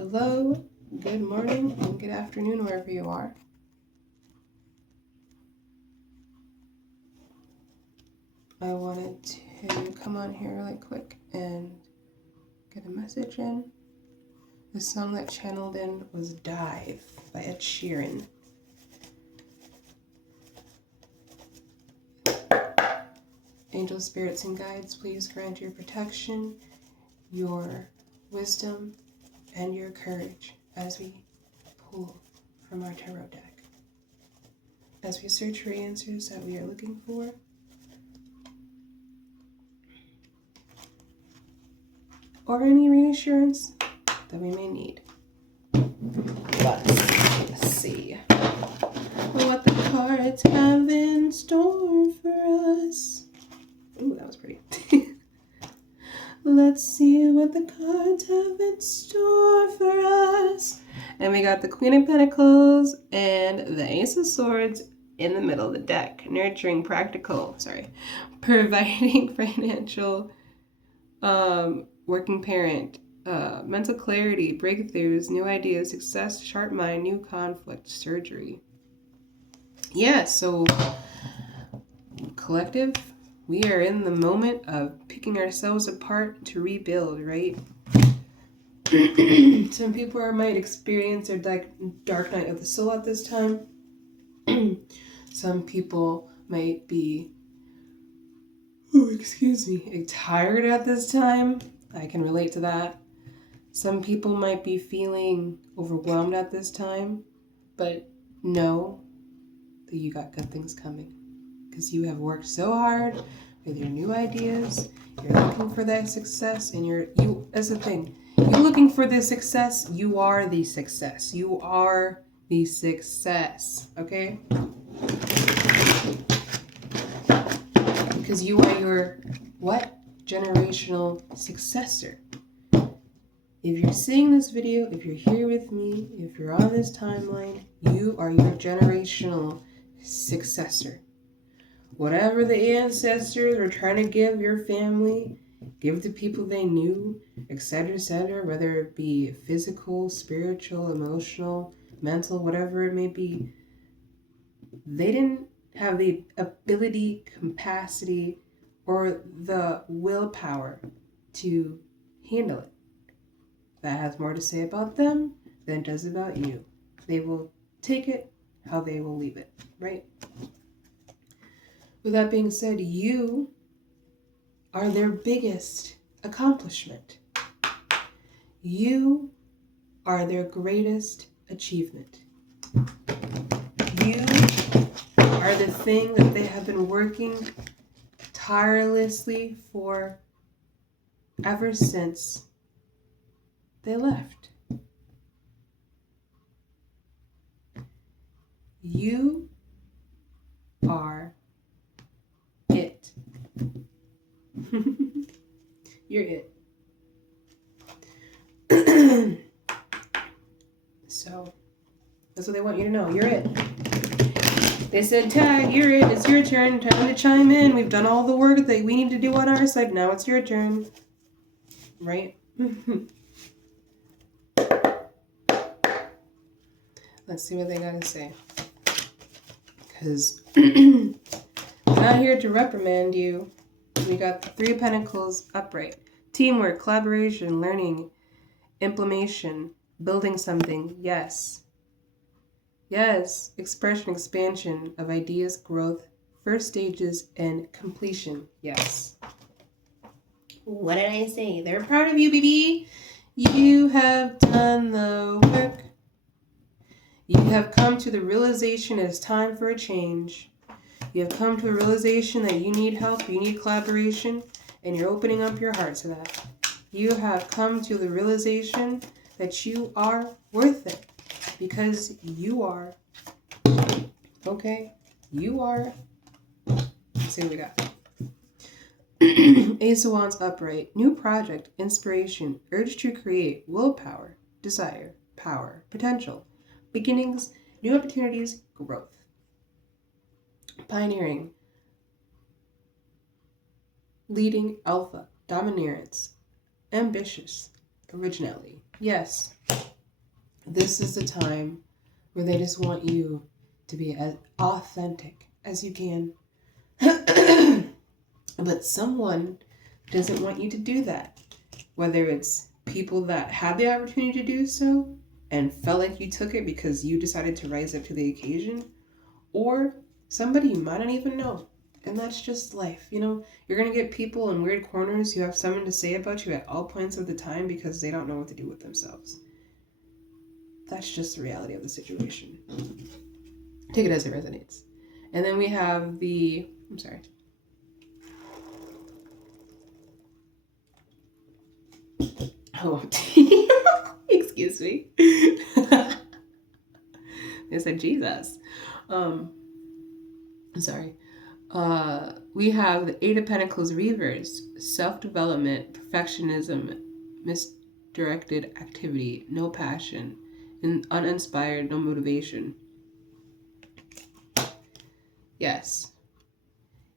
Hello, good morning, and good afternoon, wherever you are. I wanted to come on here really quick and get a message in. The song that channeled in was Dive by Ed Sheeran. Angel spirits and guides, please grant your protection, your wisdom, and your courage as we pull from our tarot deck. As we search for answers that we are looking for, or any reassurance that we may need. Let's see what the cards have in store for us. Ooh, that was pretty. Let's see what the cards have in store for us. And we got the Queen of Pentacles and the Ace of Swords in the middle of the deck. Nurturing, providing financial, working parent, mental clarity, breakthroughs, new ideas, success, sharp mind, new conflict, surgery. Yeah, so collective, we are in the moment of picking ourselves apart to rebuild, right? Some people might experience their dark night of the soul at this time. Some people might be, tired at this time. I can relate to that. Some people might be feeling overwhelmed at this time, but know that you got good things coming because you have worked so hard with your new ideas. You're looking for that success, and that's the thing. You're looking for the success. You are the success. You are the success. Okay? Because you are your what? Generational successor. If you're seeing this video, if you're here with me, if you're on this timeline, you are your generational successor. Whatever the ancestors were trying to give your family, give to people they knew, etc., whether it be physical, spiritual, emotional, mental, whatever it may be, they didn't have the ability, capacity, or the willpower to handle it. That has more to say about them than it does about you. They will take it how they will leave it, right? With that being said, you are their biggest accomplishment. You are their greatest achievement. You are the thing that they have been working tirelessly for ever since they left. You are it. You're it. So, that's what they want you to know. You're it. They said, Tag, you're it. It's your turn. Time to chime in. We've done all the work that we need to do on our side. Now it's your turn. Right? Let's see what they got to say. Because I'm not here to reprimand you. We got the Three of Pentacles upright. Teamwork, collaboration, learning, implementation, building something. Yes. Yes. Expression, expansion of ideas, growth, first stages, and completion. Yes. What did I say? They're proud of you, baby. You have done the work. You have come to the realization it's time for a change. You have come to a realization that you need help, you need collaboration, and you're opening up your heart to that. You have come to the realization that you are worth it because you are. Okay? You are. Let's see what we got. Ace of Wands upright. New project, inspiration, urge to create, willpower, desire, power, potential, beginnings, new opportunities, growth. Pioneering, leading, alpha, dominance, ambitious, originality. Yes, This is the time where they just want you to be as authentic as you can. But someone doesn't want you to do that. Whether it's people that had the opportunity to do so and felt like you took it because you decided to rise up to the occasion, or somebody you might not even know. And that's just life. You're going to get people in weird corners who have something to say about you at all points of the time because they don't know what to do with themselves. That's just the reality of the situation. Take it as it resonates. And then we have I'm sorry. Oh, excuse me. They said Jesus. I'm sorry. We have the Eight of Pentacles reverse, self-development, perfectionism, misdirected activity, no passion, and uninspired, no motivation. Yes.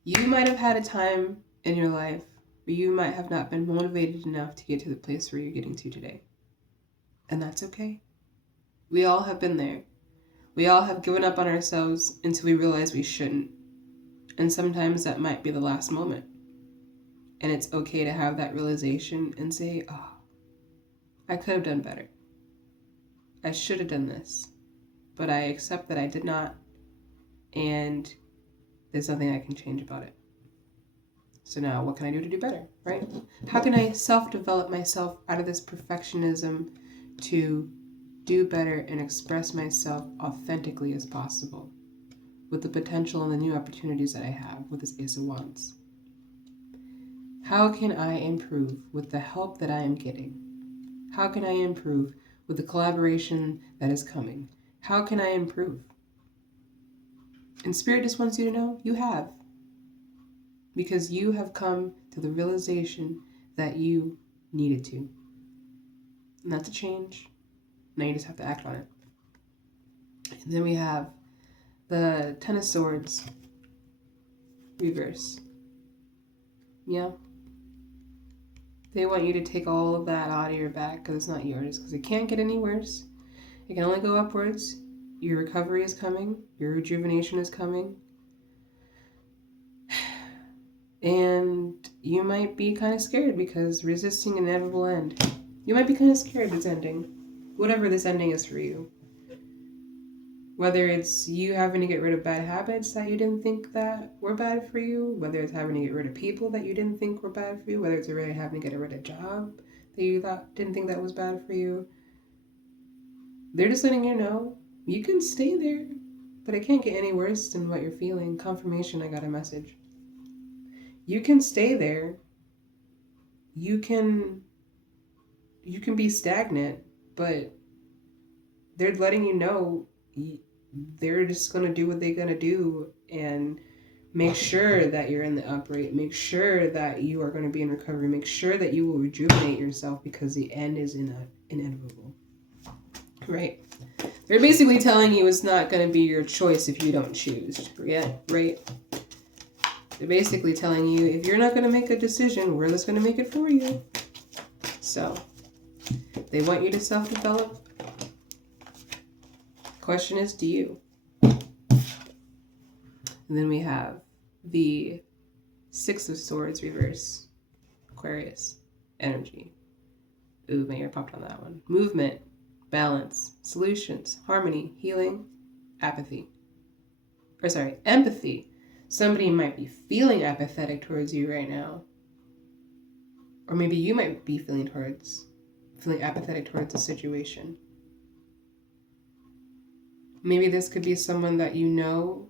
You might have had a time in your life where you might have not been motivated enough to get to the place where you're getting to today. And that's okay. We all have been there. We all have given up on ourselves until we realize we shouldn't. And sometimes that might be the last moment. And it's okay to have that realization and say, oh, I could have done better. I should have done this. But I accept that I did not. And there's nothing I can change about it. So now what can I do to do better, right? How can I self-develop myself out of this perfectionism to do better and express myself authentically as possible with the potential and the new opportunities that I have with this Ace of Wands? How can I improve with the help that I am getting? How can I improve with the collaboration that is coming? How can I improve? And Spirit just wants you to know you have. Because you have come to the realization that you needed to. And that's a change. Now you just have to act on it. And then we have the Ten of Swords reverse. Yeah. They want you to take all of that out of your back because it's not yours. Because it can't get any worse. It can only go upwards. Your recovery is coming. Your rejuvenation is coming. And you might be kind of scared because resisting an inevitable end. You might be kind of scared of this ending. Whatever this ending is for you. Whether it's you having to get rid of bad habits that you didn't think that were bad for you, whether it's having to get rid of people that you didn't think were bad for you, whether it's already having to get rid of a job that you didn't think that was bad for you. They're just letting you know you can stay there, but it can't get any worse than what you're feeling. Confirmation, I got a message. You can stay there. You can be stagnant, but they're letting you know they're just going to do what they're going to do and make sure that you're in the upright. Make sure that you are going to be in recovery. Make sure that you will rejuvenate yourself because the end is inevitable. Right? They're basically telling you it's not going to be your choice if you don't choose. Yeah, right? They're basically telling you if you're not going to make a decision, we're just going to make it for you. So, they want you to self-develop. Question is, do you? And then we have the Six of Swords reverse. Aquarius. Energy. Ooh, my ear popped on that one. Movement. Balance. Solutions. Harmony. Healing. Apathy. Empathy. Somebody might be feeling apathetic towards you right now. Or maybe you might be feeling apathetic towards the situation. Maybe this could be someone that you know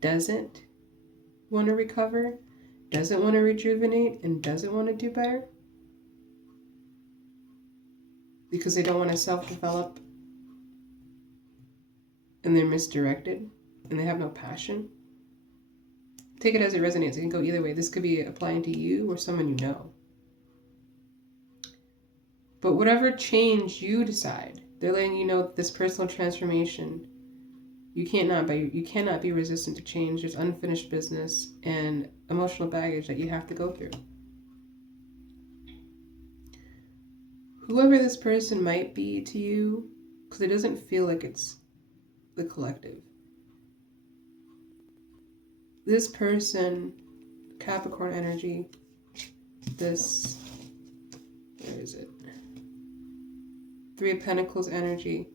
doesn't want to recover, doesn't want to rejuvenate, and doesn't want to do better. Because they don't want to self-develop and they're misdirected and they have no passion. Take it as it resonates. It can go either way. This could be applying to you or someone you know. But whatever change you decide, they're letting you know that this personal transformation, you cannot be resistant to change. There's unfinished business and emotional baggage that you have to go through. whoever this person might be to you, because it doesn't feel like it's the collective. This person, Capricorn energy, this, where is it? Three of Pentacles energy.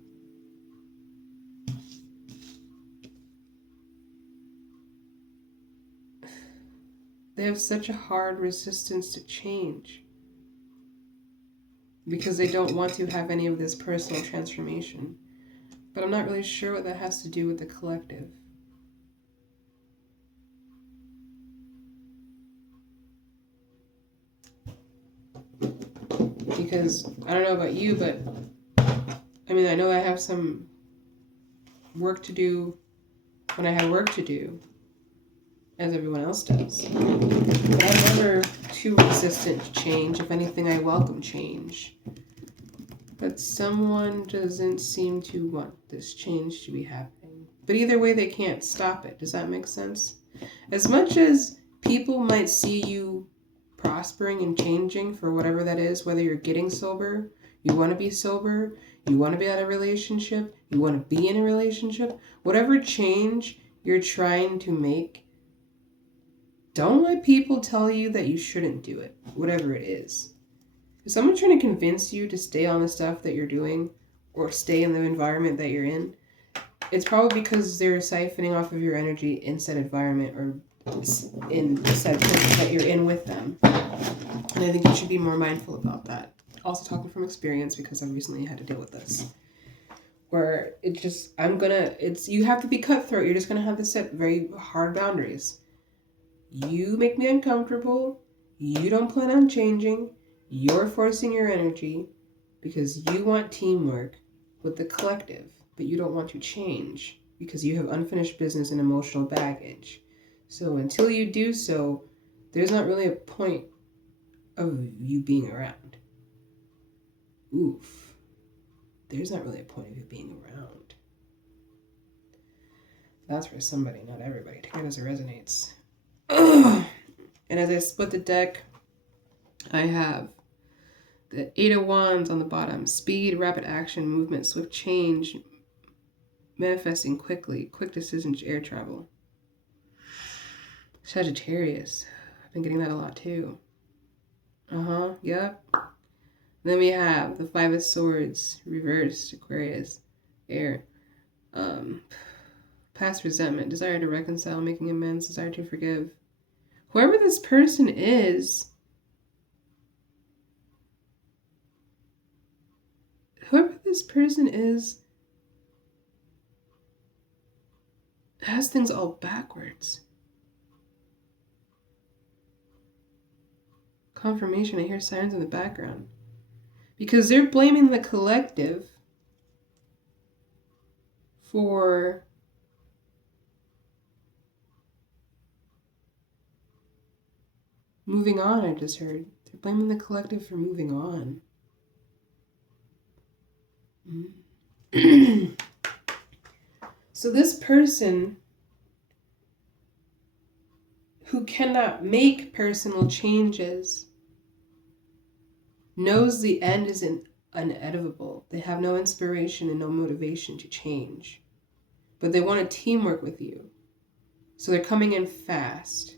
They have such a hard resistance to change because they don't want to have any of this personal transformation. But I'm not really sure what that has to do with the collective. Because I don't know about you, but I mean, I know I have some work to do when I have work to do, as everyone else does. But I'm never too resistant to change. If anything, I welcome change. But someone doesn't seem to want this change to be happening. But either way, they can't stop it. Does that make sense? As much as people might see you prospering and changing for whatever that is, whether you're getting sober, you want to be sober, you want to be out of a relationship, you want to be in a relationship, whatever change you're trying to make, don't let people tell you that you shouldn't do it, whatever it is. If someone's trying to convince you to stay on the stuff that you're doing or stay in the environment that you're in, it's probably because they're siphoning off of your energy in said environment or in said place that you're in with them. And I think you should be more mindful about that. Also talking from experience because I recently had to deal with this. Where it just, you have to be cutthroat. You're just going to have to set very hard boundaries. You make me uncomfortable. You don't plan on changing. You're forcing your energy because you want teamwork with the collective, but you don't want to change because you have unfinished business and emotional baggage. So until you do so, there's not really a point of you being around. Oof. There's not really a point of you being around. That's for somebody, not everybody. Take it as it resonates. And as I split the deck, I have the Eight of Wands on the bottom. Speed, rapid action, movement, swift change, manifesting quickly, quick decisions, air travel. Sagittarius. I've been getting that a lot too. Yep. Then we have the Five of Swords, reversed, Aquarius, air. Past resentment, desire to reconcile, making amends, desire to forgive. Whoever this person is, has things all backwards. Confirmation, I hear sirens in the background. Because they're blaming the collective for moving on, I just heard. They're blaming the collective for moving on. So this person who cannot make personal changes knows the end is inevitable. They have no inspiration and no motivation to change. But they want to teamwork with you. So they're coming in fast.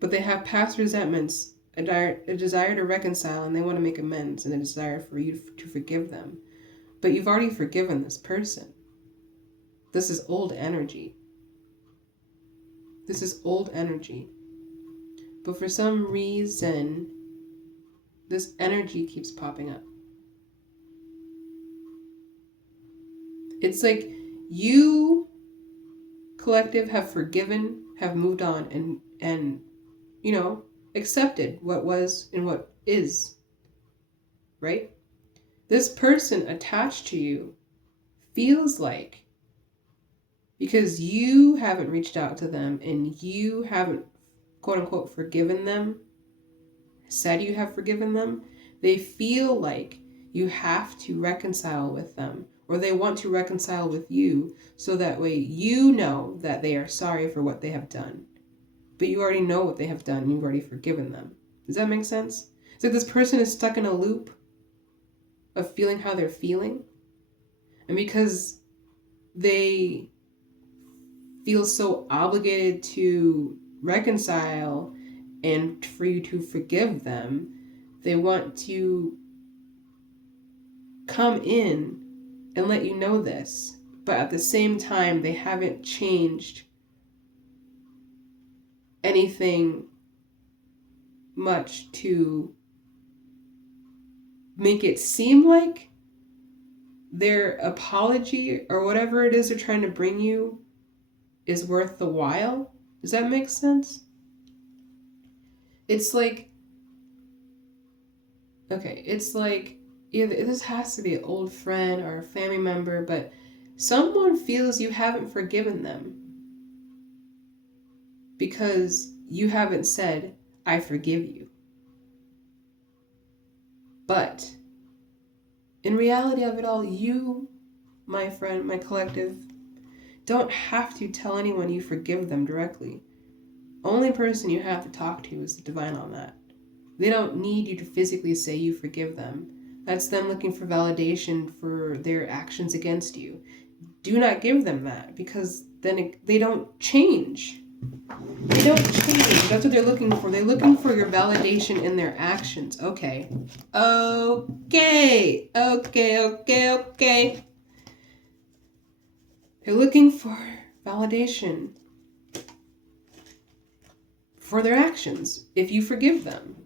But they have past resentments, a desire to reconcile, and they want to make amends, and a desire for you to forgive them. But you've already forgiven this person. This is old energy. This is old energy. But for some reason, this energy keeps popping up. It's like you, collective, have forgiven, have moved on, and accepted what was and what is. Right? This person attached to you feels like, because you haven't reached out to them and you haven't, quote unquote, forgiven them, said you have forgiven them, they feel like you have to reconcile with them, or they want to reconcile with you so that way you know that they are sorry for what they have done. But you already know what they have done and you've already forgiven them. Does that make sense? It's So this person is stuck in a loop of feeling how they're feeling. And because they feel so obligated to reconcile and for you to forgive them, they want to come in and let you know this. But at the same time, they haven't changed anything much to make it seem like their apology or whatever it is they're trying to bring you is worth the while. Does that make sense? It's like, okay, it's like either this has to be an old friend or a family member, but someone feels you haven't forgiven them because you haven't said, I forgive you. But in reality of it all, you, my friend, my collective, don't have to tell anyone you forgive them directly. Only person you have to talk to is the divine on that. They don't need you to physically say you forgive them. That's them looking for validation for their actions against you. Do not give them that, because then they don't change. They don't change. That's what they're looking for. They're looking for your validation in their actions. Okay. They're looking for validation for their actions if you forgive them.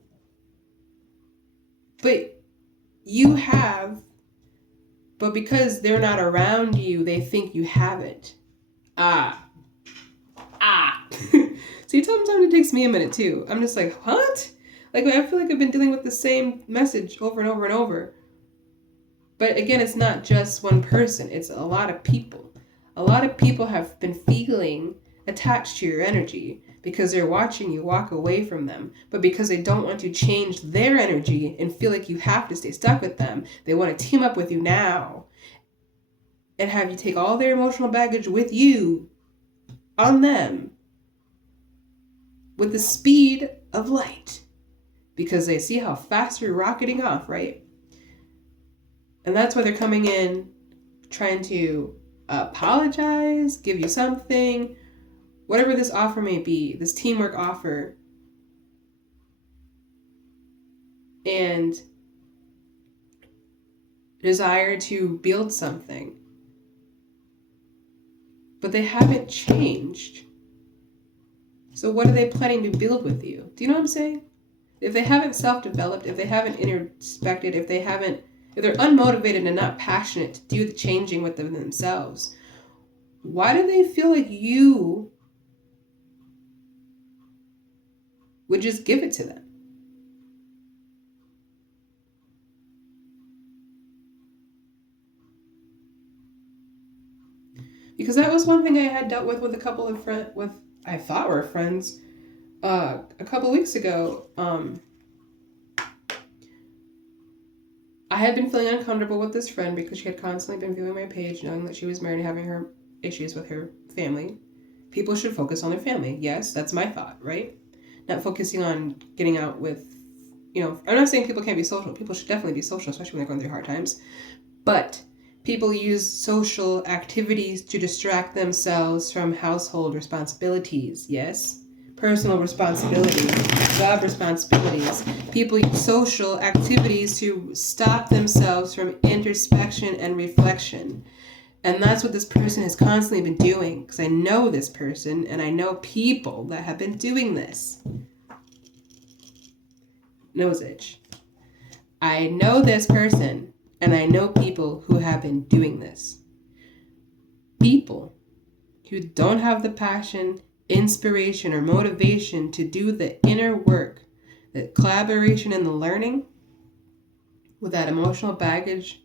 But you have, but because they're not around you, they think you haven't. See, sometimes it takes me a minute too. I'm just like, what? Like, I feel like I've been dealing with the same message over and over and over. But again, it's not just one person. It's a lot of people. A lot of people have been feeling attached to your energy because they're watching you walk away from them. But because they don't want to change their energy and feel like you have to stay stuck with them, they want to team up with you now and have you take all their emotional baggage with you on them with the speed of light, because they see how fast you're rocketing off, right? And that's why they're coming in trying to apologize, give you something, whatever this offer may be, this teamwork offer, and desire to build something. But they haven't changed. So what are they planning to build with you? Do you know what I'm saying? If they haven't self-developed, if they haven't introspected, if they're unmotivated and not passionate to do the changing within themselves, why do they feel like you would just give it to them? Because that was one thing I had dealt with a couple of friends, I thought were friends, a couple of weeks ago. I had been feeling uncomfortable with this friend because she had constantly been viewing my page, knowing that she was married and having her issues with her family. People should focus on their family. Yes, that's my thought, right? Not focusing on getting out with, I'm not saying people can't be social. People should definitely be social, especially when they're going through hard times. But people use social activities to distract themselves from household responsibilities. Yes? Personal responsibilities, job responsibilities. People use social activities to stop themselves from introspection and reflection. And that's what this person has constantly been doing, because I know this person and I know people that have been doing this. Nose itch. I know this person and I know people who have been doing this. People who don't have the passion, inspiration, or motivation to do the inner work, the collaboration and the learning, with that emotional baggage,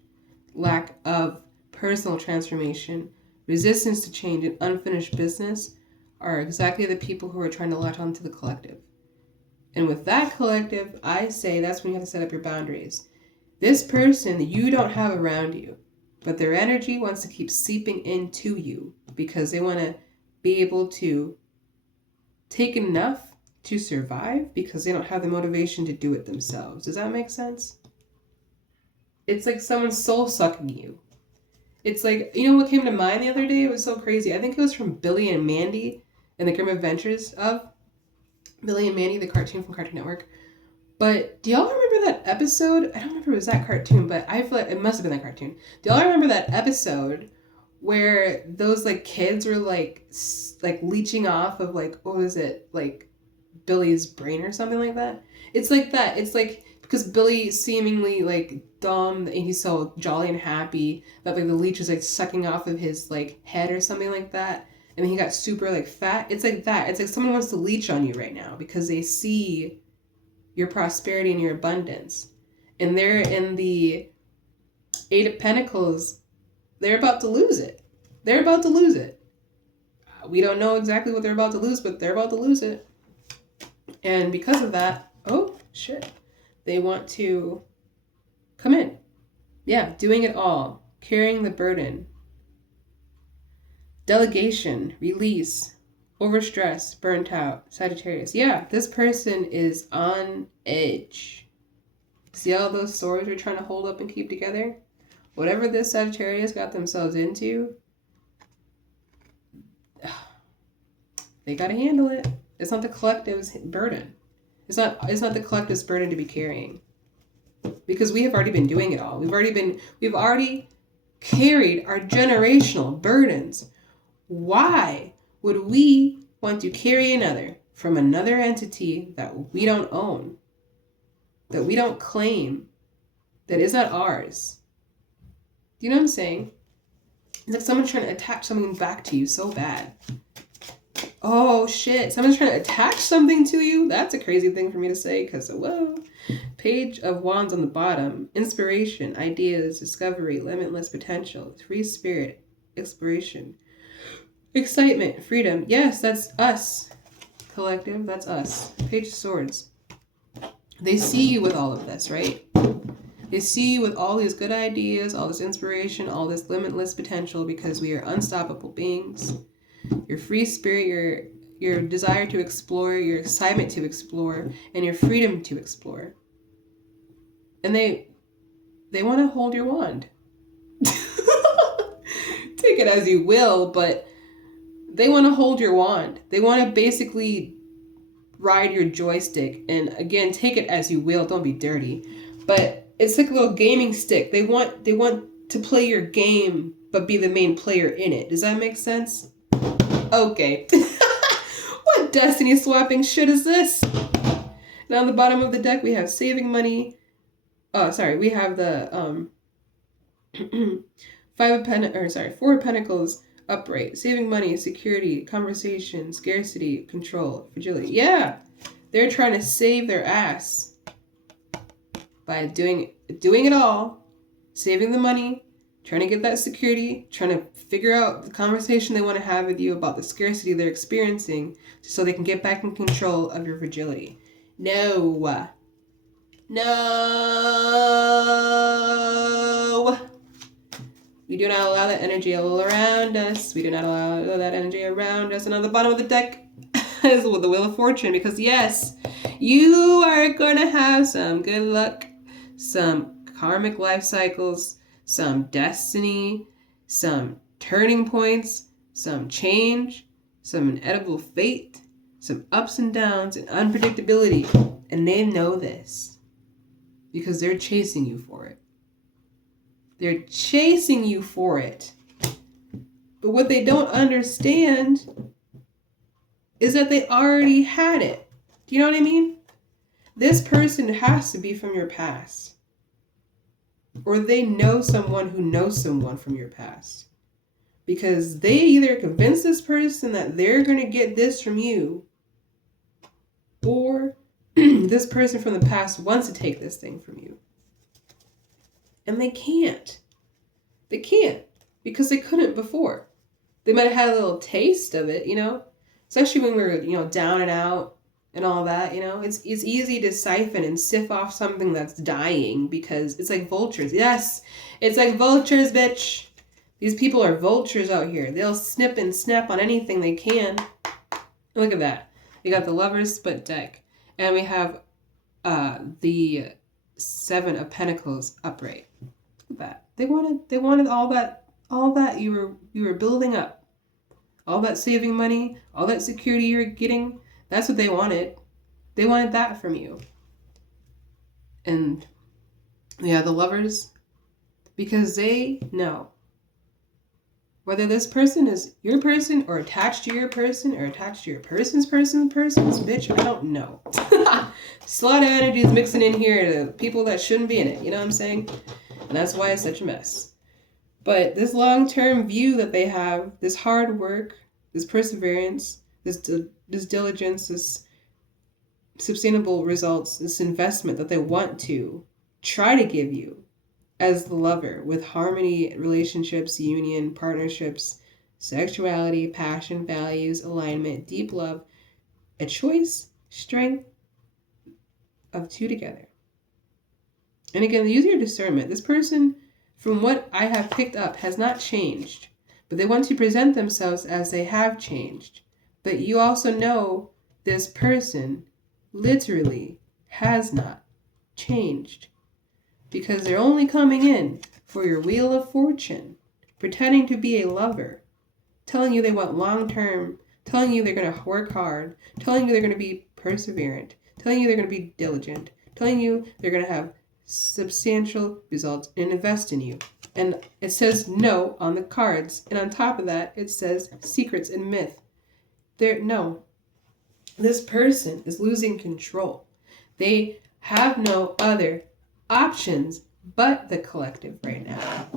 lack of personal transformation, resistance to change, and unfinished business, are exactly the people who are trying to latch onto the collective. And with that collective, I say that's when you have to set up your boundaries. This person you don't have around you, but their energy wants to keep seeping into you because they want to be able to take enough to survive because they don't have the motivation to do it themselves. Does that make sense? It's like someone soul sucking you. It's like, you know what came to mind the other day? It was so crazy. I think it was from Billy and Mandy and the Grim Adventures of Billy and Mandy, the cartoon from Cartoon Network. But do y'all remember that episode? I don't remember if it was that cartoon, but I feel like it must have been that cartoon. Do y'all remember that episode where those like kids were like leeching off of like, what was it? Like Billy's brain or something like that? It's like that. It's like, because Billy seemingly like dumb and he's so jolly and happy that like the leech was like sucking off of his like head or something like that. And then he got super like fat. It's like that. It's like someone wants to leech on you right now because they see your prosperity and your abundance. And they're in the Eight of Pentacles. They're about to lose it. They're about to lose it. We don't know exactly what they're about to lose, but they're about to lose it. And because of that, oh, shit. They want to come in. Yeah, doing it all. Carrying the burden. Delegation, release, overstress, burnt out, Sagittarius. Yeah, this person is on edge. See all those swords we're trying to hold up and keep together? Whatever this Sagittarius got themselves into, they got to handle it. It's not the collective's burden. It's not the collective's burden to be carrying. Because we have already been doing it all. We've already carried our generational burdens. Why would we want to carry another from another entity that we don't own, that we don't claim, that is not ours? Do you know what I'm saying? It's like someone's trying to attach something back to you so bad. Oh shit, someone's trying to attach something to you? That's a crazy thing for me to say because, whoa. Page of Wands on the bottom. Inspiration, ideas, discovery, limitless potential, free spirit, exploration, excitement, freedom. Yes, that's us. Collective, that's us. Page of Swords. They see you with all of this, right? They see you with all these good ideas, all this inspiration, all this limitless potential because we are unstoppable beings. Your free spirit, your desire to explore, your excitement to explore, and your freedom to explore. And they want to hold your wand. Take it as you will, but they want to hold your wand. They want to basically ride your joystick. And again, take it as you will. Don't be dirty. But it's like a little gaming stick. They want to play your game, but be the main player in it. Does that make sense? Okay. What destiny swapping shit is this? Now on the bottom of the deck we have saving money. Oh, sorry, we have the Four of Pentacles upright. Saving money, security, conversation, scarcity, control, fragility. Yeah. They're trying to save their ass by doing it all, saving the money, trying to get that security, trying to figure out the conversation they want to have with you about the scarcity they're experiencing so they can get back in control of your fragility. No. We do not allow that energy all around us. We do not allow that energy around us. And on the bottom of the deck is with the Wheel of Fortune because yes, you are going to have some good luck, some karmic life cycles, some destiny, some turning points, some change, some inedible fate, some ups and downs and unpredictability. And they know this because they're chasing you for it. They're chasing you for it. But what they don't understand is that they already had it. Do you know what I mean? This person has to be from your past. Or they know someone who knows someone from your past. Because they either convince this person that they're going to get this from you, or this person from the past wants to take this thing from you. And they can't. They can't. Because they couldn't before. They might have had a little taste of it, you know? Especially when we were, down and out and all that, It's easy to siphon and sift off something that's dying because it's like vultures. Yes, it's like vultures, bitch. These people are vultures out here. They'll snip and snap on anything they can. Look at that. We got the Lovers split deck. And we have the Seven of Pentacles upright. Look at that. They wanted all that you were building up. All that saving money, all that security you were getting, that's what they wanted. They wanted that from you. And yeah, the Lovers, because they know whether this person is your person or attached to your person or attached to your person's bitch, I don't know. Just a lot of energies mixing in here to people that shouldn't be in it, you know what I'm saying? And that's why it's such a mess. But this long-term view that they have, this hard work, this perseverance, this diligence, this sustainable results, this investment that they want to try to give you as the lover with harmony, relationships, union, partnerships, sexuality, passion, values, alignment, deep love, a choice, strength of two together. And again, use your discernment. This person, from what I have picked up, has not changed, but they want to present themselves as they have changed. But you also know this person literally has not changed, because they're only coming in for your Wheel of Fortune, pretending to be a lover, telling you they want long-term, telling you they're going to work hard, telling you they're going to be perseverant, telling you they're going to be diligent, telling you they're going to have substantial results and invest in you. And it says no on the cards. And on top of that, it says secrets and myth. No. This person is losing control. They have no other options but the collective right now.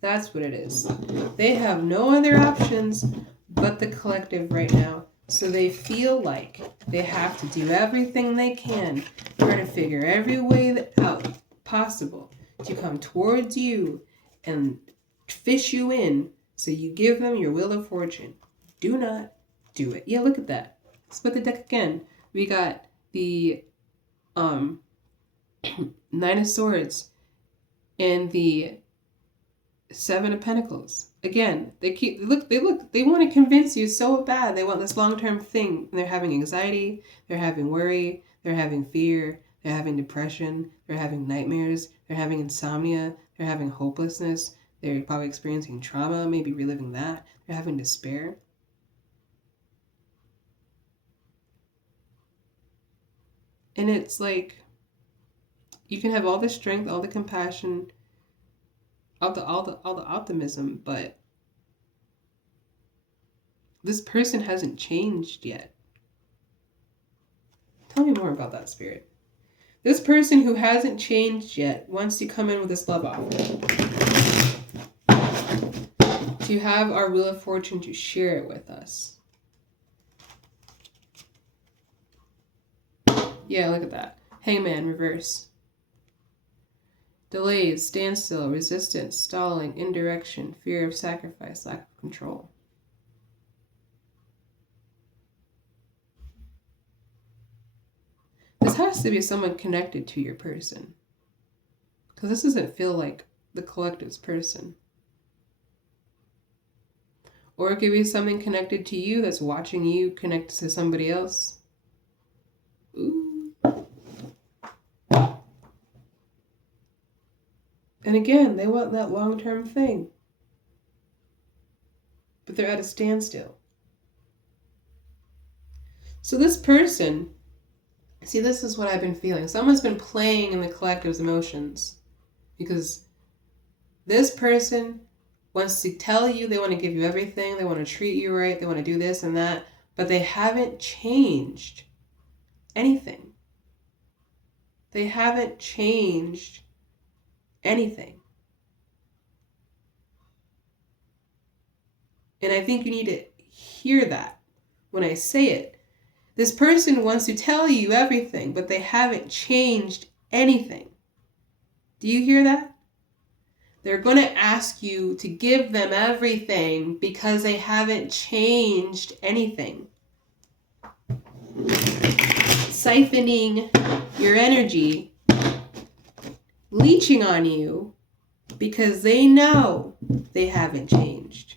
That's what it is. They have no other options but the collective right now. So they feel like they have to do everything they can, try to figure every way out possible to come towards you and fish you in, so you give them your Wheel of Fortune. Do not do it. Yeah, look at that. Split the deck again. We got the Nine of Swords and the Seven of Pentacles. Again, they want to convince you so bad. They want this long-term thing. And they're having anxiety, they're having worry, they're having fear, they're having depression, they're having nightmares, they're having insomnia, they're having hopelessness, they're probably experiencing trauma, maybe reliving that, they're having despair. And it's like, you can have all the strength, all the compassion, all the optimism, but this person hasn't changed yet. Tell me more about that, Spirit. This person who hasn't changed yet wants to come in with this love offer. To have our Wheel of Fortune, to share it with us. Yeah, look at that. Hangman, reverse. Delays, standstill, resistance, stalling, indirection, fear of sacrifice, lack of control. This has to be someone connected to your person, because this doesn't feel like the collective's person. Or it could be something connected to you that's watching you connect to somebody else. Ooh. And again, they want that long-term thing. But they're at a standstill. So this person, see, this is what I've been feeling. Someone's been playing in the collective's emotions. Because this person wants to tell you, they want to give you everything, they want to treat you right, they want to do this and that, but they haven't changed anything. They haven't changed anything. And I think you need to hear that when I say it. This person wants to tell you everything, but they haven't changed anything. Do you hear that? They're going to ask you to give them everything because they haven't changed anything. Siphoning your energy, leeching on you because they know they haven't changed.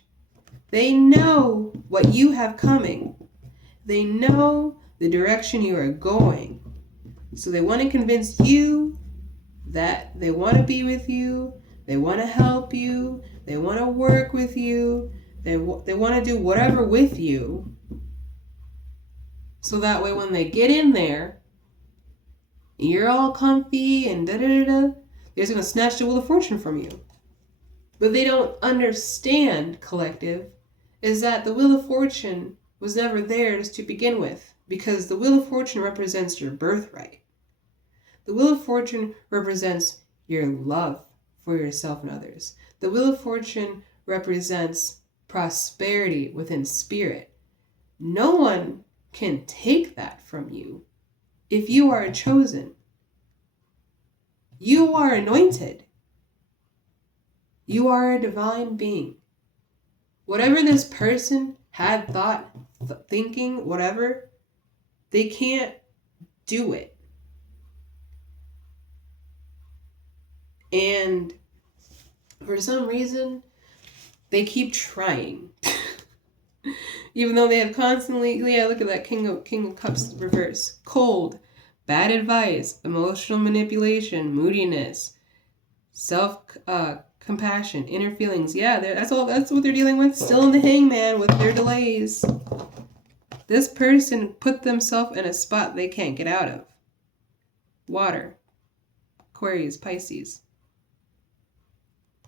They know what you have coming. They know the direction you are going. So they want to convince you that they want to be with you, they want to help you, they want to work with you, they want to do whatever with you. So that way when they get in there, you're all comfy and da-da-da-da, they're just going to snatch the Wheel of Fortune from you. But they don't understand, collective, is that the Wheel of Fortune was never theirs to begin with, because the Wheel of Fortune represents your birthright. The Wheel of Fortune represents your love for yourself and others. The Wheel of Fortune represents prosperity within spirit. No one can take that from you if you are chosen. You are anointed. You are a divine being. Whatever this person had thought, thinking, whatever, they can't do it. And for some reason, they keep trying. Even though they have constantly, look at that King of Cups reverse. Cold, bad advice, emotional manipulation, moodiness, compassion, inner feelings. Yeah, that's what they're dealing with. Still in the Hangman with their delays. This person put themselves in a spot they can't get out of. Water. Aquarius, Pisces.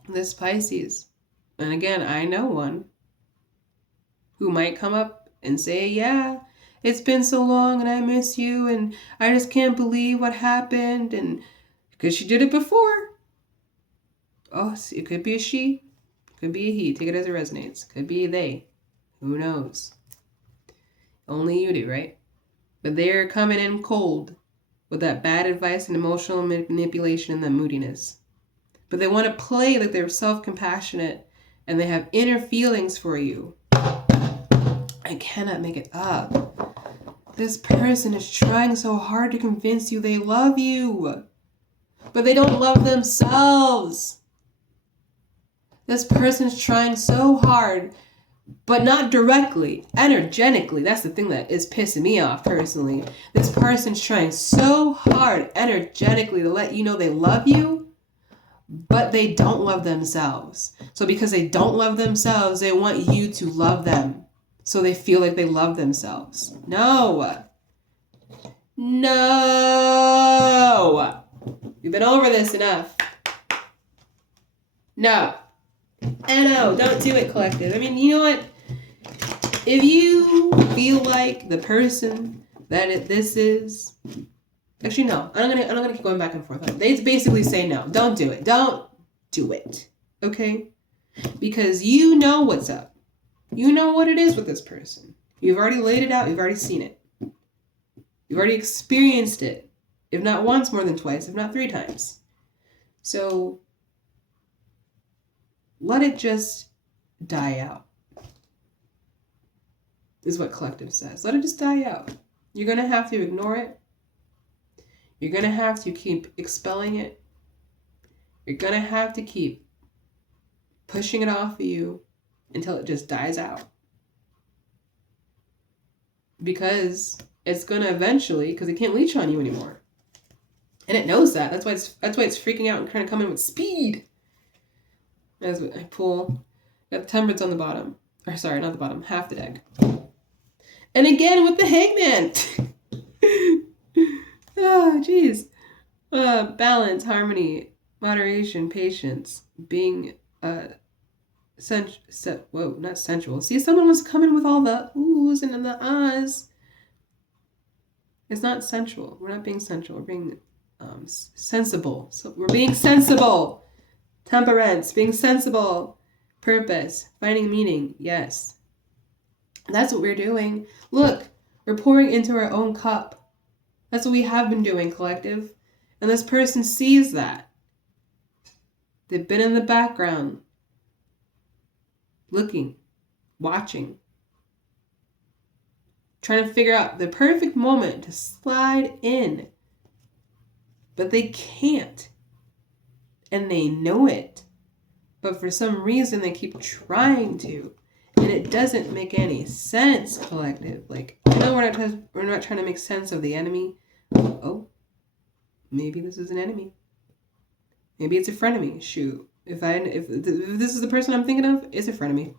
This Pisces, and again, I know one who might come up and say, yeah, it's been so long and I miss you and I just can't believe what happened, and because she did it before. Oh, it could be a she, could be a he, take it as it resonates, could be a they, who knows? Only you do, right? But they're coming in cold with that bad advice and emotional manipulation and that moodiness. But they want to play like they're self-compassionate and they have inner feelings for you. I cannot make it up. This person is trying so hard to convince you they love you, but they don't love themselves. This person is trying so hard, but not directly, energetically. That's the thing that is pissing me off personally. This person's trying so hard energetically to let you know they love you, but they don't love themselves. So because they don't love themselves, they want you to love them. So they feel like they love themselves. No. No. You've been over this enough. No. No, don't do it, collective. I mean, you know what? If you feel like the person that this is... Actually, no. I'm not gonna keep going back and forth. They basically say no. Don't do it. Don't do it. Okay? Because you know what's up. You know what it is with this person. You've already laid it out. You've already seen it. You've already experienced it. If not once, more than twice. If not 3 times. So, let it just die out. Is what collective says. Let it just die out. You're going to have to ignore it. You're going to have to keep expelling it. You're going to have to keep pushing it off of you until it just dies out. Because it's going to eventually, because it can't leech on you anymore. And it knows that. That's why it's freaking out and trying to come in with speed. As I pull, got the temperance on the bottom. Or sorry, not the bottom, half the deck. And again with the Hangman. Oh, jeez. Balance, harmony, moderation, patience, being not sensual. See, someone was coming with all the oohs and the ahs. It's not sensual. We're not being sensual. We're being sensible. So we're being sensible. Temperance, being sensible. Purpose, finding meaning. Yes. That's what we're doing. Look, we're pouring into our own cup. That's what we have been doing, collective. And this person sees that. They've been in the background, looking, watching, trying to figure out the perfect moment to slide in. But they can't. And they know it. But for some reason, they keep trying to. And it doesn't make any sense, collective. Like, No, we're not trying to make sense of the enemy. Oh, maybe this is an enemy. Maybe it's a frenemy. Shoot, if this is the person I'm thinking of, it's a frenemy.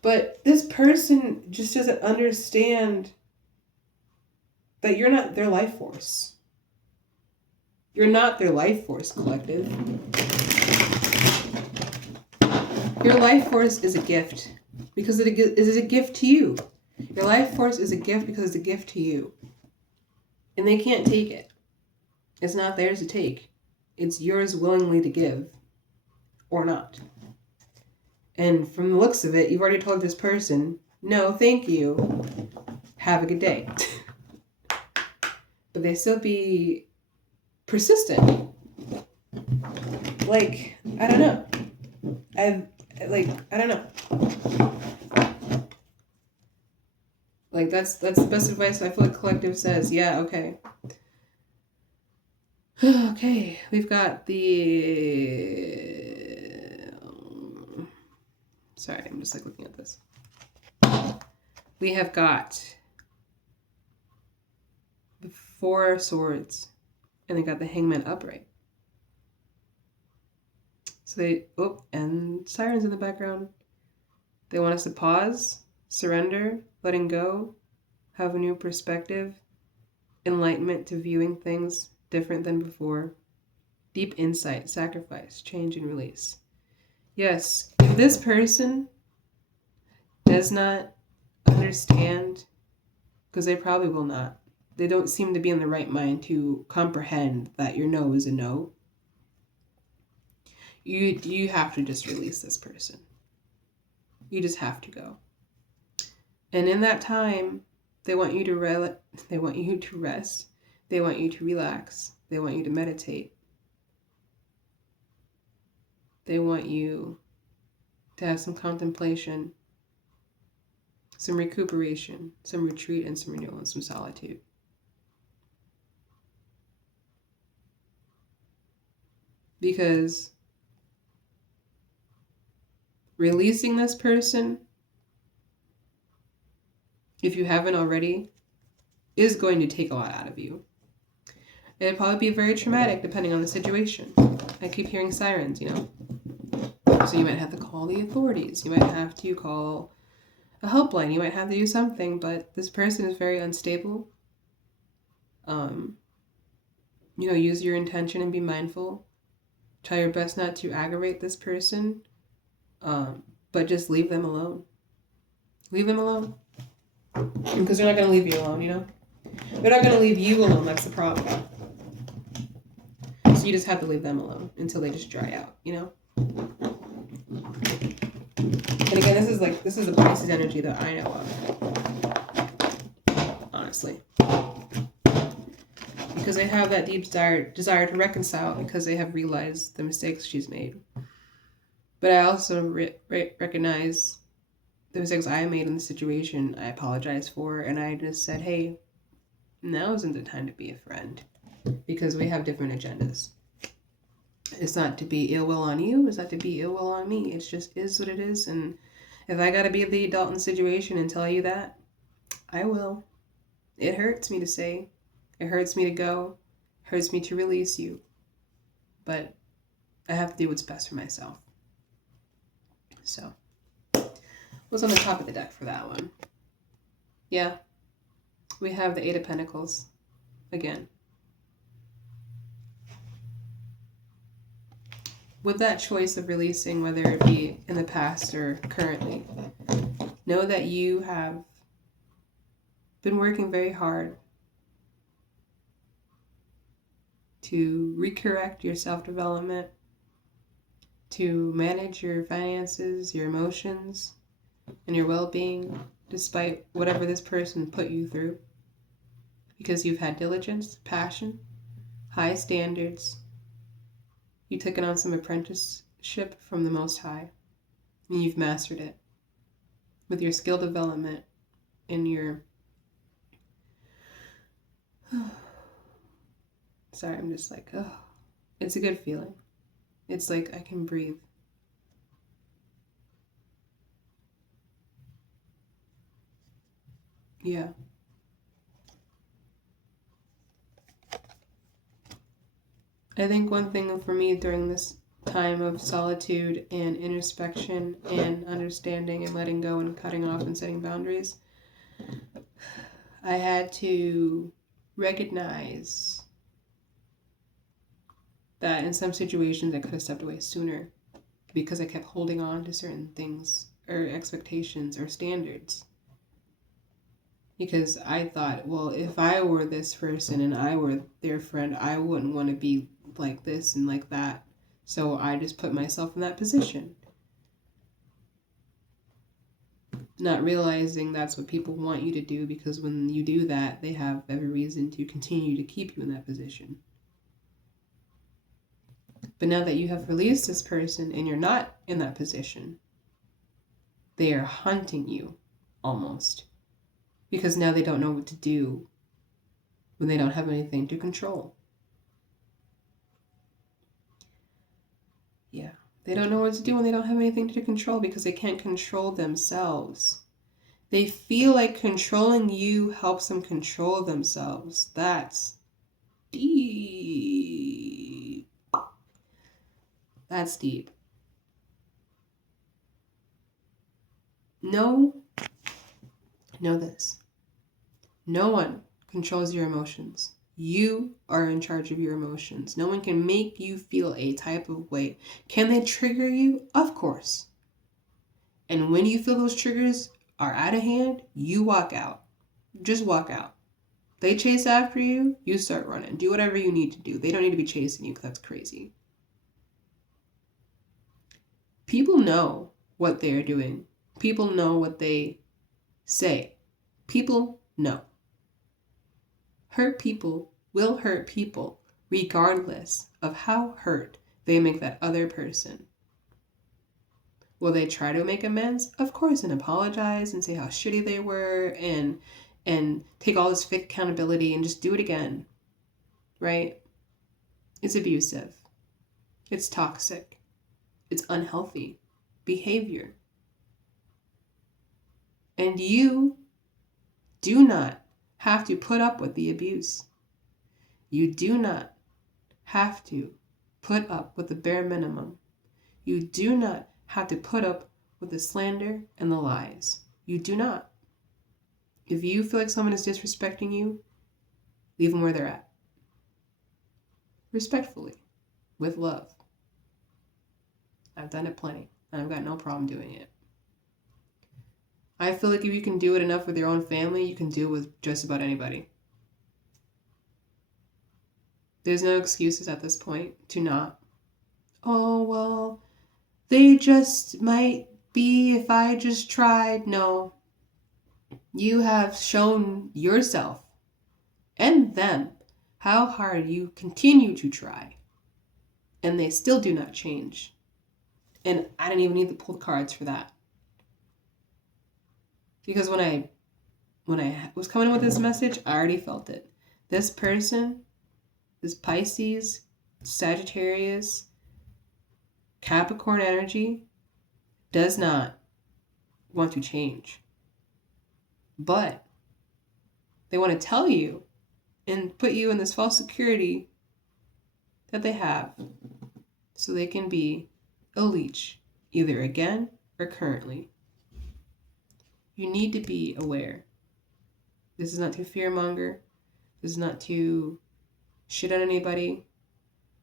But this person just doesn't understand that you're not their life force. You're not their life force, collective. Your life force is a gift because it is a gift to you. Your life force is a gift because it's a gift to you. And they can't take it. It's not theirs to take. It's yours willingly to give or not. And from the looks of it, you've already told this person, no, thank you. Have a good day. But they still be persistent. Like, I don't know. I don't know. Like, that's the best advice I feel like collective says. Yeah, okay. Okay, we've got the... Sorry, I'm just like looking at this. We have got the 4 swords, and they got the hangman upright. So and sirens in the background. They want us to pause, surrender, letting go, have a new perspective, enlightenment to viewing things different than before, deep insight, sacrifice, change, and release. Yes, if this person does not understand, because they probably will not, they don't seem to be in the right mind to comprehend that your no is a no, you have to just release this person. You just have to go. And in that time, they want you to rest. They want you to relax. They want you to meditate. They want you to have some contemplation, some recuperation, some retreat, and some renewal, and some solitude. Because releasing this person, if you haven't already, is going to take a lot out of you. It'd probably be very traumatic depending on the situation. I keep hearing sirens, you know? So you might have to call the authorities. You might have to call a helpline. You might have to do something, but this person is very unstable. Use your intention and be mindful. Try your best not to aggravate this person, but just leave them alone. Leave them alone. Because they're not going to leave you alone, you know? They're not going to leave you alone, that's the problem. So you just have to leave them alone until they just dry out, you know? And again, this is the Pisces energy that I know of. Honestly. Because they have that deep desire to reconcile because they have realized the mistakes she's made. But I also recognize the mistakes I made in the situation. I apologize for, and I just said, hey, now isn't the time to be a friend because we have different agendas. It's not to be ill will on you. It's not to be ill will on me. It just is what it is. And if I got to be the adult in the situation and tell you that, I will. It hurts me to say. It hurts me to go. It hurts me to release you. But I have to do what's best for myself. So, what's on the top of the deck for that one? Yeah. We have the 8 of Pentacles. Again. With that choice of releasing, whether it be in the past or currently, know that you have been working very hard to recorrect your self-development, to manage your finances, your emotions, and your well-being, despite whatever this person put you through. Because you've had diligence, passion, high standards. You've taken on some apprenticeship from the Most High, and you've mastered it with your skill development and your... Sorry, I'm just like, oh, it's a good feeling. It's like I can breathe. Yeah. I think one thing for me during this time of solitude and introspection and understanding and letting go and cutting off and setting boundaries, I had to recognize that in some situations I could have stepped away sooner because I kept holding on to certain things or expectations or standards. Because I thought, well, if I were this person and I were their friend, I wouldn't want to be like this and like that. So I just put myself in that position. Not realizing that's what people want you to do, because when you do that, they have every reason to continue to keep you in that position. But now that you have released this person and you're not in that position, they are hunting you almost. Because now they don't know what to do when they don't have anything to control. Yeah. They don't know what to do when they don't have anything to control because they can't control themselves. They feel like controlling you helps them control themselves. That's deep. That's deep. Know this. No one controls your emotions. You are in charge of your emotions. No one can make you feel a type of way. Can they trigger you? Of course. And when you feel those triggers are out of hand, you walk out. Just walk out. They chase after you, you start running. Do whatever you need to do. They don't need to be chasing you because that's crazy. People know what they're doing. People know what they say. People know. Hurt people will hurt people regardless of how hurt they make that other person. Will they try to make amends? Of course, and apologize and say how shitty they were and take all this fake accountability and just do it again. Right? It's abusive. It's toxic. It's unhealthy behavior. And you do not have to put up with the abuse. You do not have to put up with the bare minimum. You do not have to put up with the slander and the lies. You do not. If you feel like someone is disrespecting you, leave them where they're at. Respectfully, with love. I've done it plenty, and I've got no problem doing it. I feel like if you can do it enough with your own family, you can do it with just about anybody. There's no excuses at this point to not. Oh, well, they just might be if I just tried. No. You have shown yourself and them how hard you continue to try. And they still do not change. And I didn't even need to pull the cards for that. Because when I was coming with this message, I already felt it. This person, this Pisces, Sagittarius, Capricorn energy does not want to change. But they want to tell you and put you in this false security that they have so they can be a leech, either again or currently. You need to be aware. This is not to fearmonger. This is not to shit on anybody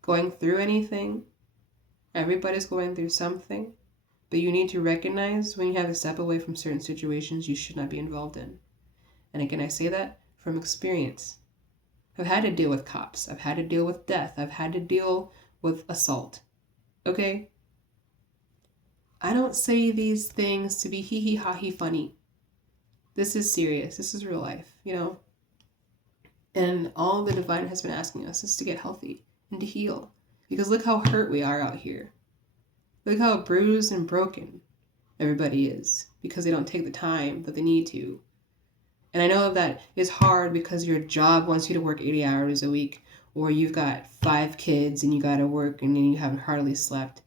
going through anything. Everybody's going through something. But you need to recognize when you have to step away from certain situations you should not be involved in. And again, I say that from experience. I've had to deal with cops. I've had to deal with death. I've had to deal with assault. Okay? I don't say these things to be hee ha funny. This is serious. This is real life, you know? And all the divine has been asking us is to get healthy and to heal. Because look how hurt we are out here. Look how bruised and broken everybody is because they don't take the time that they need to. And I know that is hard because your job wants you to work 80 hours a week, or you've got 5 kids and you got to work and then you haven't hardly slept.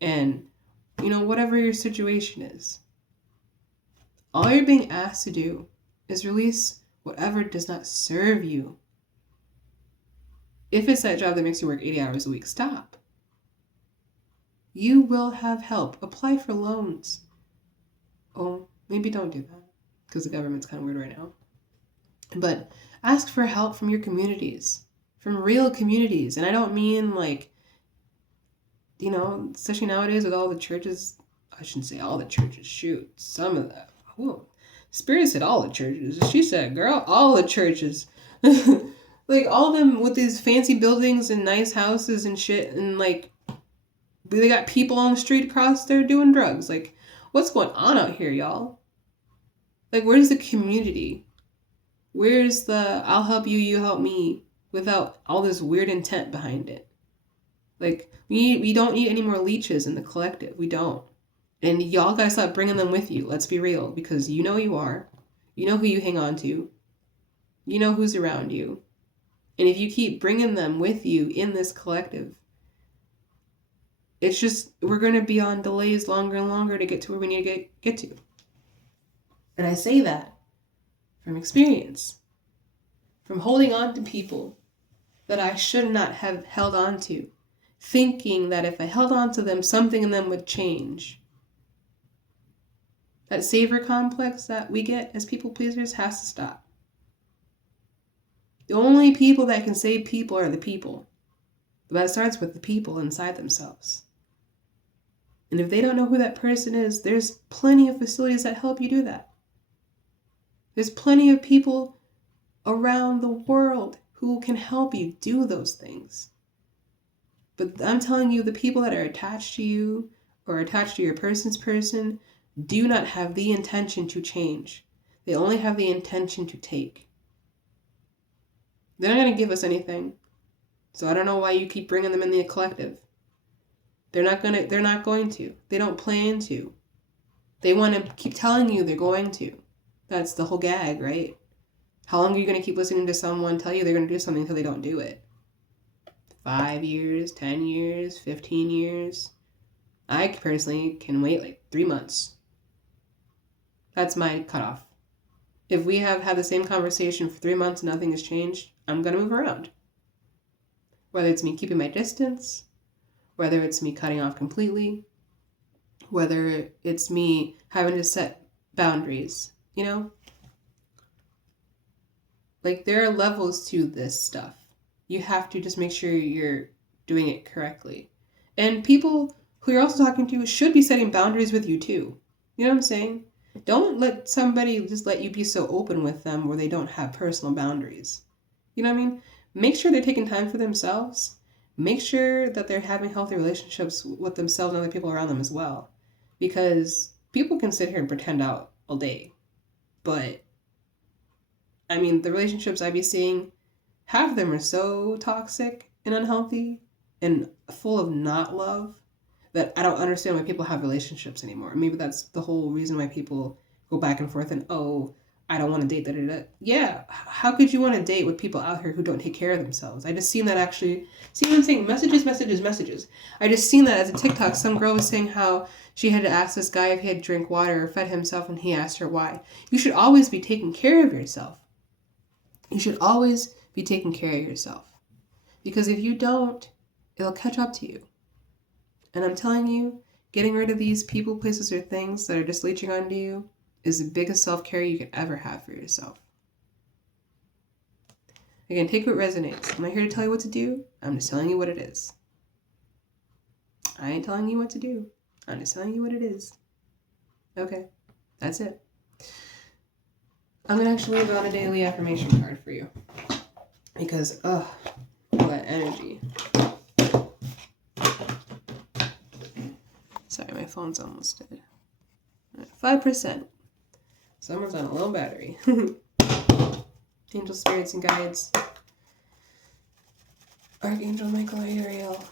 And, you know, whatever your situation is, all you're being asked to do is release whatever does not serve you. If it's that job that makes you work 80 hours a week, stop. You will have help. Apply for loans. Oh, maybe don't do that because the government's kind of weird right now. But ask for help from your communities, from real communities. And I don't mean like, especially nowadays with all the churches. I shouldn't say all the churches. Shoot, some of them. Ooh. Spirit said all the churches. She said, girl, all the churches. Like all of them with these fancy buildings and nice houses and shit. And like, they got people on the street across there doing drugs. Like, what's going on out here, y'all? Like, where's the community? Where's the I'll help you, you help me without all this weird intent behind it? Like, we don't need any more leeches in the collective. We don't. And y'all gotta stop bringing them with you. Let's be real. Because you know you are. You know who you hang on to. You know who's around you. And if you keep bringing them with you in this collective, it's just, we're going to be on delays longer and longer to get to where we need to get to. And I say that from experience. From holding on to people that I should not have held on to. Thinking that if I held on to them, something in them would change. That savior complex that we get as people pleasers has to stop. The only people that can save people are the people. But that starts with the people inside themselves. And if they don't know who that person is, there's plenty of facilities that help you do that. There's plenty of people around the world who can help you do those things. But I'm telling you, the people that are attached to you or attached to your person's person do not have the intention to change. They only have the intention to take. They're not going to give us anything. So I don't know why you keep bringing them in the collective. They're not going to. They don't plan to. They want to keep telling you they're going to. That's the whole gag, right? How long are you going to keep listening to someone tell you they're going to do something until they don't do it? 5 years, 10 years, 15 years. I personally can wait like 3 months. That's my cutoff. If we have had the same conversation for 3 months and nothing has changed, I'm going to move around. Whether it's me keeping my distance, whether it's me cutting off completely, whether it's me having to set boundaries, Like, there are levels to this stuff. You have to just make sure you're doing it correctly. And people who you're also talking to should be setting boundaries with you too. You know what I'm saying? Don't let somebody just let you be so open with them where they don't have personal boundaries. You know what I mean? Make sure they're taking time for themselves. Make sure that they're having healthy relationships with themselves and other people around them as well. Because people can sit here and pretend out all day. But, I mean, the relationships I be seeing, half of them are so toxic and unhealthy and full of not love that I don't understand why people have relationships anymore. Maybe that's the whole reason why people go back and forth and, oh, I don't want to date, da-da-da. Yeah, how could you want to date with people out here who don't take care of themselves? I just seen that actually. See what I'm saying? Messages. I just seen that as a TikTok. Some girl was saying how she had to ask this guy if he had drank water or fed himself, and he asked her why. You should always be taking care of yourself. You should always be taking care of yourself. Because if you don't, it'll catch up to you. And I'm telling you, getting rid of these people, places, or things that are just leeching onto you is the biggest self-care you could ever have for yourself. Again, take what resonates. I'm not here to tell you what to do. I'm just telling you what it is. I ain't telling you what to do. I'm just telling you what it is. Okay, that's it. I'm going to actually leave out a daily affirmation card for you. Because, all that energy. Sorry, my phone's almost dead. 5%. Someone's on a low battery. Angel spirits and guides. Archangel Michael Ariel.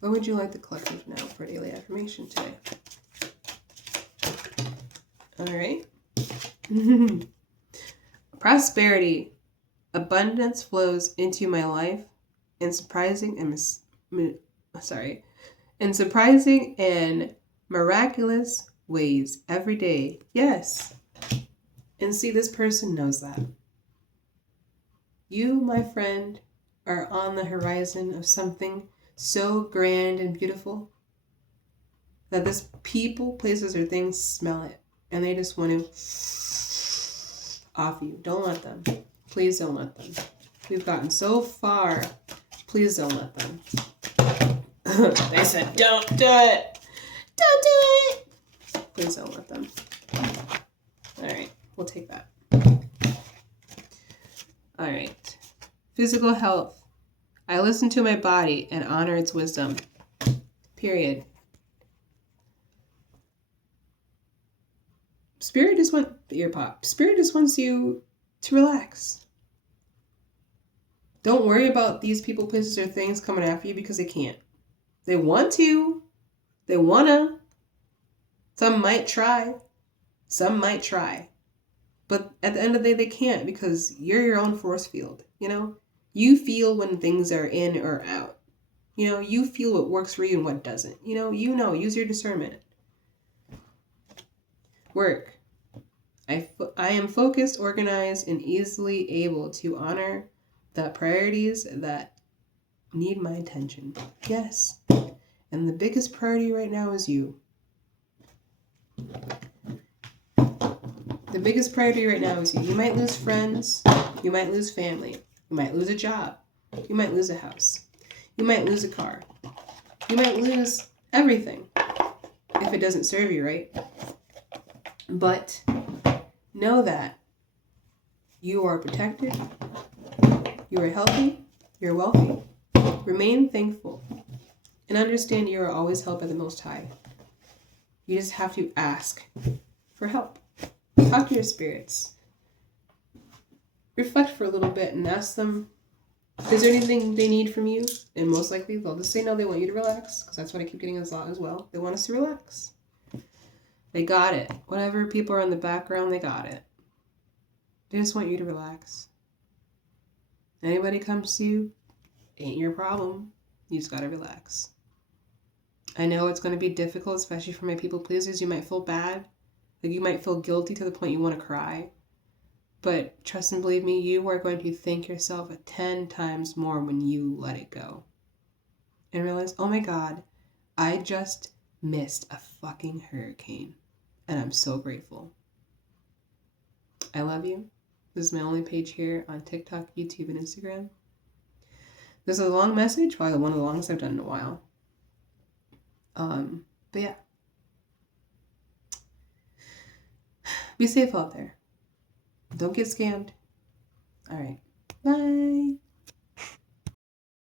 What would you like the collective now for daily affirmation today? Alright. Prosperity. Abundance flows into my life in surprising and miraculous ways every day. Yes. And see, this person knows that. You, my friend, are on the horizon of something so grand and beautiful that this people, places, or things smell it. And they just want to off you. Don't let them. Please don't let them. We've gotten so far. Please don't let them. They said, don't do it. Don't do it. Please don't let them. All right. We'll take that. All right. Physical health. I listen to my body and honor its wisdom. Period. Spirit just wants you to relax. Don't worry about these people, places, or things coming after you because they can't. They want to. They wanna. Some might try. But at the end of the day, they can't because you're your own force field, you know? You feel when things are in or out. You know, you feel what works for you and what doesn't. You know, use your discernment. Work. I am focused, organized, and easily able to honor the priorities that need my attention. Yes. And the biggest priority right now is you. The biggest priority right now is you. You might lose friends. You might lose family. You might lose a job. You might lose a house. You might lose a car. You might lose everything if it doesn't serve you right. But know that you are protected. You are healthy. You're wealthy. Remain thankful. And understand you are always held by the Most High. You just have to ask for help. Talk to your spirits. Reflect for a little bit and ask them, is there anything they need from you? And most likely they'll just say no, they want you to relax. Because that's what I keep getting a lot as well. They want us to relax. They got it. Whatever people are in the background, they got it. They just want you to relax. Anybody comes to you, ain't your problem. You just gotta relax. I know it's going to be difficult, especially for my people pleasers. You might feel bad. Like you might feel guilty to the point you want to cry. But trust and believe me, you are going to thank yourself 10 times more when you let it go. And realize, oh my God, I just missed a fucking hurricane. And I'm so grateful. I love you. This is my only page here on TikTok, YouTube, and Instagram. This is a long message, probably one of the longest I've done in a while. But yeah. Be safe out there. Don't get scammed. All right. Bye.